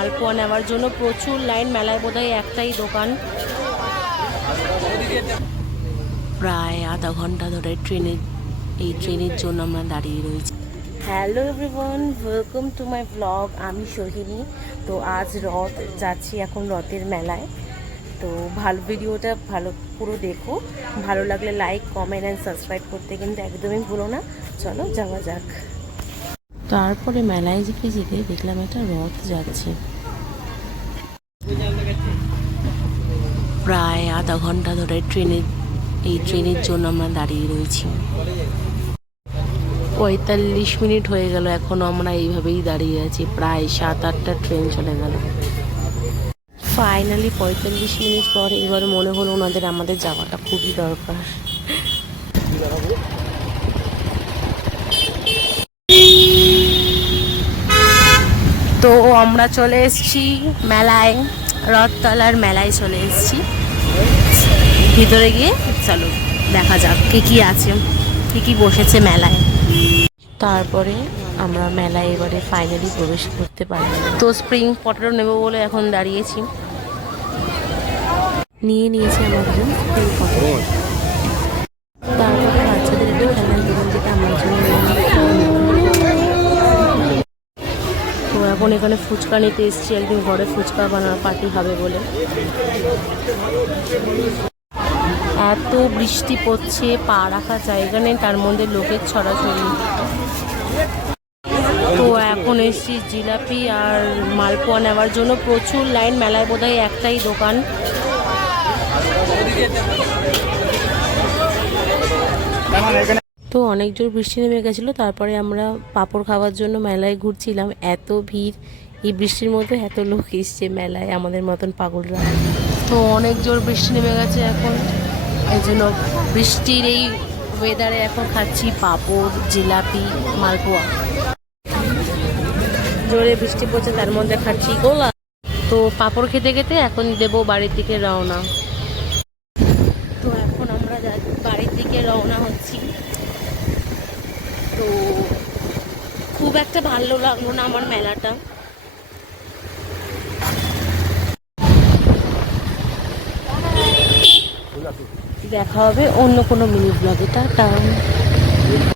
মালপোয়া নেওয়ার জন্য প্রচুর লাইন। মেলায় বোধহয় একটাই দোকান। প্রায় আধা ঘন্টা ধরে ট্রেনের জন্য আমরা দাঁড়িয়ে রয়েছি। Hello everyone, welcome to my blog. আমি সোহিনী। তো আজ রথ, যাচ্ছি এখন রথের মেলায়। তো ভিডিওটা পুরো দেখো। ভালো লাগলে লাইক, কমেন্ট অ্যান্ড সাবস্ক্রাইব করতে কিন্তু একদমই ভুলো না। চলো যাওয়া যাক। তারপরে মেলায় যেতে দেখলাম একটা রথ যাচ্ছে। প্রায় আধা ঘন্টা ধরে ট্রেনের জন্য আমরা দাঁড়িয়ে রয়েছি। 45 মিনিট হয়ে গেল, এখনো আমরা এইভাবেই দাঁড়িয়ে আছি। প্রায় 7-8টা ট্রেন চলে গেল। ফাইনালি 45 মিনিট পর এবার মনে হলো আমাদের যাওয়াটা খুবই দরকার। তো আমরা চলে এসেছি মেলায়, রথতলার মেলায় চলে এসেছি। ভিতরে গিয়ে চলো দেখা যাক কি আছে, কি বসেছে মেলায়। তারপরে আমরা মেলায় এবারে ফাইনালি প্রবেশ করতে পারলাম। তো স্প্রিং পটেটো নেবো বলে এখন দাঁড়িয়েছি। নিয়েছি আমাদের স্প্রিং পটেটো। তারপরে বাচ্চাদের একটা খেলনার দোকান থেকে আমার জন্য তো এখন এখানে ফুচকা নিতে এসেছি। একদিন ঘরে ফুচকা পার্টি হবে বলে। এত বৃষ্টি পড়ছে, পা রাখার জায়গা নেই, তার মধ্যে লোকের ছড়াছড়ি। তো এখন এসেছি জিলাপি আর মালপোয়া নেওয়ার জন্য। প্রচুর লাইন। মেলায় বোধহয় একটাই দোকান। তো অনেক জোর বৃষ্টি নেমে গেছিলো। তারপরে আমরা পাঁপড় খাওয়ার জন্য মেলায় ঘুরছিলাম। এত ভিড়, এই বৃষ্টির মধ্যে এত লোক এসছে মেলায়, আমাদের মতন পাগলরা। তো অনেক জোর বৃষ্টি নেমে গেছে এখন, এই জন্য বৃষ্টির এই ওয়েদারে এখন খাচ্ছি পাঁপড়, জিলাপি, মালপোয়া। জোরে বৃষ্টি পড়ছে, তার মধ্যে খাচ্ছি গোলা। তো পাঁপড় খেতে খেতে এখন দেবো বাড়ির দিকে রওনা। তো এখন আমরা বাড়ির দিকে রওনা হচ্ছি। তো খুব একটা ভালো লাগলো না আমার মেলাটা। দেখা হবে অন্য কোনো মিনি ব্লগে। টাটা।